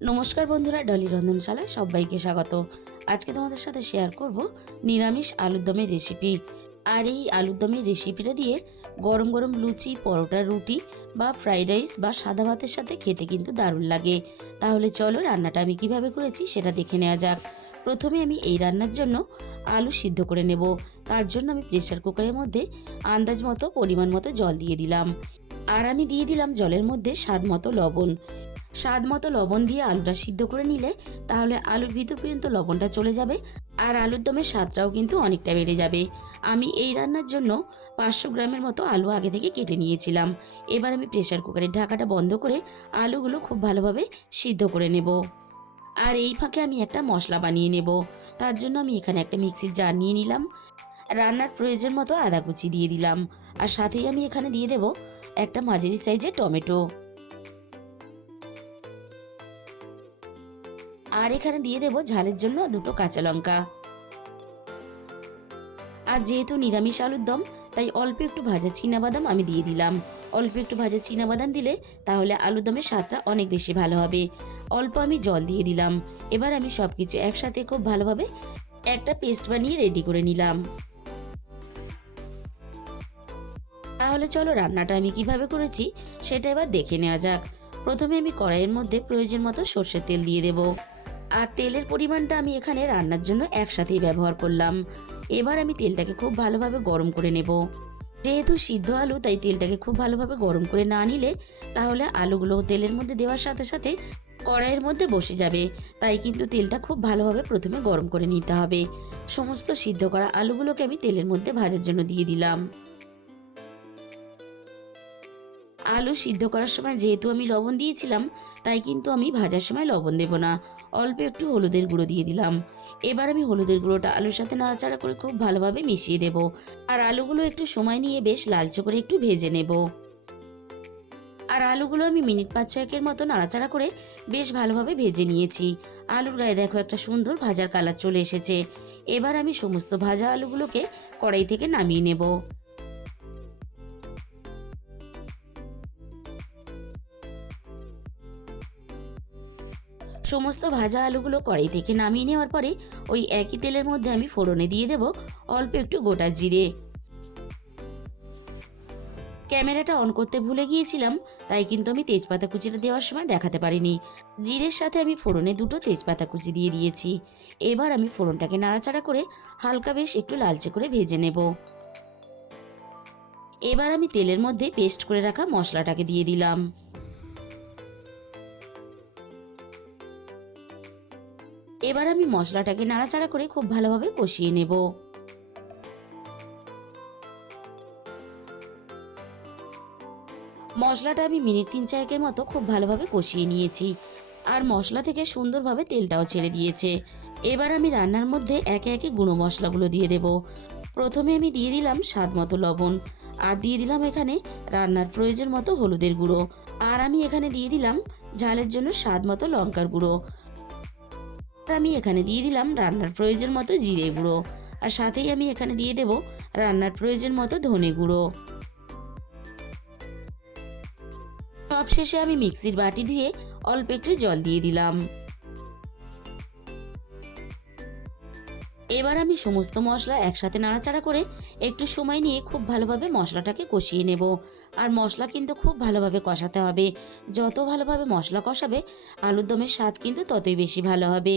নমস্কার বন্ধুরা, ডলি রন্ধনশালায় সবাইকে স্বাগত। আজকে তোমাদের সাথে শেয়ার করব নিরামিষ আলুর দমের রেসিপি। আর এই আলুর দমের রেসিপিটা দিয়ে গরম গরম লুচি, পরোটা, রুটি বা ফ্রাইড রাইস বা সাদা ভাতের সাথে খেতে কিন্তু দারুণ লাগে। তাহলে চলো রান্নাটা আমি কিভাবে করেছি সেটা দেখে নেওয়া যাক। প্রথমে আমি এই রান্নার জন্য আলু সিদ্ধ করে নেব। তার জন্য আমি প্রেসার কুকারের মধ্যে আন্দাজ মতো পরিমাণ মতো জল দিয়ে দিলাম। আর আমি দিয়ে দিলাম জলের মধ্যে স্বাদ মতো লবণ। স্বাদ মতো লবণ দিয়ে আলুটা সিদ্ধ করে নিলে তাহলে আলুর ভিতর পর্যন্ত লবণটা চলে যাবে আর আলুর দমের স্বাদটাও কিন্তু অনেকটা বেড়ে যাবে। আমি এই রান্নার জন্য 500 গ্রামের মতো আলু আগে থেকে কেটে নিয়েছিলাম। এবার আমি প্রেসার কুকারের ঢাকাটা বন্ধ করে আলুগুলো খুব ভালোভাবে সিদ্ধ করে নেব। আর এই ফাঁকে আমি একটা মশলা বানিয়ে নেব। তার জন্য আমি এখানে একটা মিক্সির জার নিয়ে নিলাম। রান্নার প্রয়োজন মতো আদা কুচি দিয়ে দিলাম। আর সাথেই আমি এখানে দিয়ে দেব একটা মাঝারি সাইজের টমেটো। আর এখানে দিয়ে দেব ঝালের জন্য 2টো কাঁচা লঙ্কা। আর যেহেতু নিরামিষ আলুর দম, তাই অল্প একটু ভাজা চীনাবাদাম আমি দিয়ে দিলাম। অল্প একটু ভাজা চীনাবাদাম দিলে তাহলে আলুর দমের স্বাদটা অনেক বেশি ভালো হবে। অল্প আমি জল দিয়ে দিলাম। এবার আমি সবকিছু একসাথে খুব ভালোভাবে একটা পেস্ট বানিয়ে রেডি করে নিলাম। তাহলে চলো রান্নাটা আমি কিভাবে করেছি সেটা এবার দেখে নেওয়া যাক। প্রথমে আমি কড়াইয়ের মধ্যে প্রয়োজন মতো সর্ষের তেল দিয়ে দেব। আর তেলের পরিমাণটা আমি এখানে রান্নার জন্য একসাথেই ব্যবহার করলাম। এবার আমি তেলটাকে খুব ভালোভাবে গরম করে নেব। যেহেতু সিদ্ধ আলু, তাই তেলটাকে খুব ভালোভাবে গরম করে না নিলে তাহলে আলুগুলো তেলের মধ্যে দেওয়ার সাথে সাথে কড়াইয়ের মধ্যে বসে যাবে। তাই কিন্তু তেলটা খুব ভালোভাবে প্রথমে গরম করে নিতে হবে। সমস্ত সিদ্ধ করা আলুগুলোকে আমি তেলের মধ্যে ভাজার জন্য দিয়ে দিলাম। আলু সিদ্ধ করার সময় যেহেতু আমি লবণ দিয়েছিলাম, তাই কিন্তু আমি ভাজার সময় লবণ দেব না। অল্প একটু হলুদের গুঁড়ো দিয়ে দিলাম। এবার আমি হলুদের গুঁড়োটা আলুর সাথে নাড়াচাড়া করে খুব ভালোভাবে মিশিয়ে দেব। আর আলুগুলো একটু সময় নিয়ে বেশ লালচে করে একটু ভেজে নেব। আর আলুগুলো আমি মিনিট 5-6 মতো নাড়াচাড়া করে বেশ ভালোভাবে ভেজে নিয়েছি। আলুর গায়ে দেখো একটা সুন্দর ভাজার কালার চলে এসেছে। এবার আমি সমস্ত ভাজা আলুগুলোকে কড়াই থেকে নামিয়ে নেব। সমস্ত ভাজা আলুগুলো কড়াই থেকে নামিয়ে নেওয়ার পরে ওই একই তেলের মধ্যে আমি ফোড়নে দিয়ে দেব অল্প একটু গোটা জিরে। ক্যামেরাটা অন করতে ভুলে গিয়েছিলাম, তাই কিন্তু আমি তেজপাতা কুচিটা দেওয়ার সময় দেখাতে পারিনি। জিরের সাথে আমি ফোড়নে 2টো তেজপাতা কুচি দিয়ে দিয়েছি। এবার আমি ফোড়নটাকে নাড়াচাড়া করে হালকা বেশ একটু লালচে করে ভেজে নেব। এবার আমি তেলের মধ্যে পেস্ট করে রাখা মশলাটাকে দিয়ে দিলাম। এবার আমি মশলাটাকে নাড়াচাড়া করে খুব ভালোভাবে কষিয়ে নেব। মশলাটা আমি মিনিট 3-4 মতো খুব ভালোভাবে কষিয়ে নিয়েছি। আর মশলা থেকে সুন্দরভাবে তেলটাও ছেড়ে দিয়েছে। এবার আমি রান্নার মধ্যে একে একে গুঁড়ো মশলাগুলো দিয়ে দেব। প্রথমে আমি দিয়ে দিলাম স্বাদ মতো লবণ। আর দিয়ে দিলাম এখানে রান্নার প্রয়োজন মতো হলুদের গুঁড়ো। আর আমি এখানে দিয়ে দিলাম ঝালের জন্য স্বাদ মতো লঙ্কার গুঁড়ো। আর আমি এখানে দিয়ে দিলাম রান্নার প্রয়োজন মতো জিরে গুঁড়ো। আর সাথেই আমি এখানে দিয়ে দেব রান্নার প্রয়োজন মতো ধনে গুঁড়ো। সবশেষে আমি মিক্সির বাটি ধুয়ে অল্প একটু জল দিয়ে দিলাম। এবার আমি সমস্ত মশলা একসাথে নাড়াচাড়া করে একটু সময় নিয়ে খুব ভালোভাবে মশলাটাকে কষিয়ে নেব। আর মশলা কিন্তু খুব ভালোভাবে কষাতে হবে। যত ভালোভাবে মশলা কষাবে আলুর দমের স্বাদ কিন্তু ততই বেশি ভালো হবে।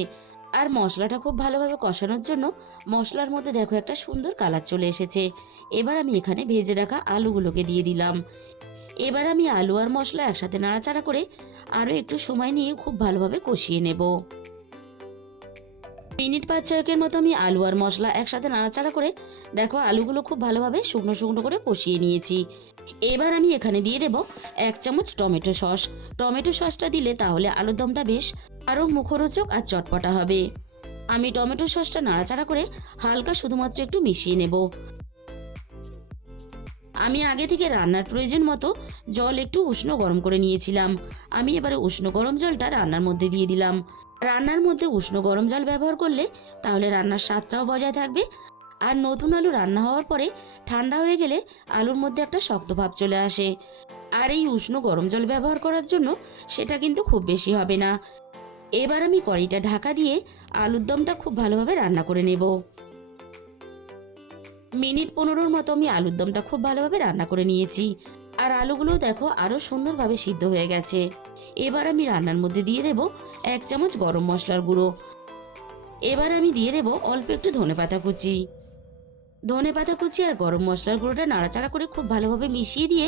আর মশলাটা খুব ভালোভাবে কষানোর জন্য মশলার মধ্যে দেখো একটা সুন্দর কালার চলে এসেছে। এবার আমি এখানে ভেজে রাখা আলুগুলোকে দিয়ে দিলাম। এবার আমি আলু আর মশলা একসাথে নাড়াচাড়া করে আরও একটু সময় নিয়ে খুব ভালোভাবে কষিয়ে নেব। মিনিট 5-6 মতো আমি আলু আর মশলা একসাথে নাড়াচাড়া করে দেখো আলুগুলো খুব ভালোভাবে শুকনো শুকনো করে কষিয়ে নিয়েছি। এবার আমি এখানে দিয়ে দেব 1 চামচ টমেটো সস। টমেটো সসটা দিলে তাহলে আলুর দমটা বেশ আরও মুখরোচক আর চটপটা হবে। আমি টমেটো সসটা নাড়াচাড়া করে হালকা শুধুমাত্র একটু মিশিয়ে নেব। আমি আগে থেকে রান্নার প্রয়োজন মতো জল একটু উষ্ণ গরম করে নিয়েছিলাম। আমি এবারে উষ্ণ গরম জলটা রান্নার মধ্যে দিয়ে দিলাম। রান্নার মধ্যে উষ্ণ গরম জল ব্যবহার করলে তাহলে রান্নার স্বাদটাও বজায় থাকবে। আর নতুন আলু রান্না হওয়ার পরে ঠান্ডা হয়ে গেলে আলুর মধ্যে একটা শক্ত ভাব চলে আসে। আর এই উষ্ণ গরম জল ব্যবহার করার জন্য সেটা কিন্তু খুব বেশি হবে না। এবার আমি কড়াইটা ঢাকা দিয়ে আলুর দমটা খুব ভালোভাবে রান্না করে নেব। মিনিট 15-র মতো আমি আলুর দমটা খুব ভালোভাবে রান্না করে নিয়েছি। আর আলুগুলো দেখো আরও সুন্দরভাবে সিদ্ধ হয়ে গেছে। এবার আমি রান্নার মধ্যে দিয়ে দেব 1 চামচ গরম মশলার গুঁড়ো। এবার আমি দিয়ে দেব অল্প একটু ধনেপাতা কুচি। ধনেপাতা কুচি আর গরম মশলার গুঁড়োটা নাড়াচাড়া করে খুব ভালোভাবে মিশিয়ে দিয়ে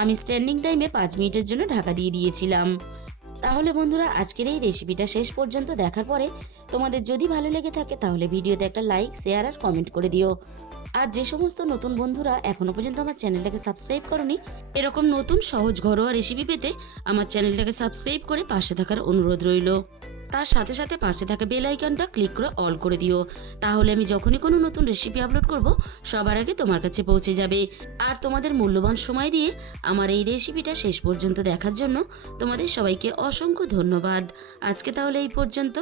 আমি স্ট্যান্ডিং টাইমে 5 মিনিটের জন্য ঢাকা দিয়ে দিয়েছিলাম। তাহলে বন্ধুরা, আজকের এই রেসিপিটা শেষ পর্যন্ত দেখার পরে তোমাদের যদি ভালো লেগে থাকে তাহলে ভিডিওতে একটা লাইক, শেয়ার আর কমেন্ট করে দিও। আর যে সমস্ত নতুন বন্ধুরা এখনো পর্যন্ত আমার চ্যানেলটাকে সাবস্ক্রাইব করনি, এরকম নতুন সহজ ঘরোয়া রেসিপি পেতে আমার চ্যানেলটাকে সাবস্ক্রাইব করে পাশে থাকার অনুরোধ রইল। তার সাথে সাথে পাশে থাকা বেল আইকনটা ক্লিক করে অল করে দিও। তাহলে আমি যখনই কোনো নতুন রেসিপি আপলোড করব সবার আগে তোমার কাছে পৌঁছে যাবে। আর তোমাদের মূল্যবান সময় দিয়ে আমার এই রেসিপিটা শেষ পর্যন্ত দেখার জন্য তোমাদের সবাইকে অসংখ্য ধন্যবাদ। আজকে তাহলে এই পর্যন্ত।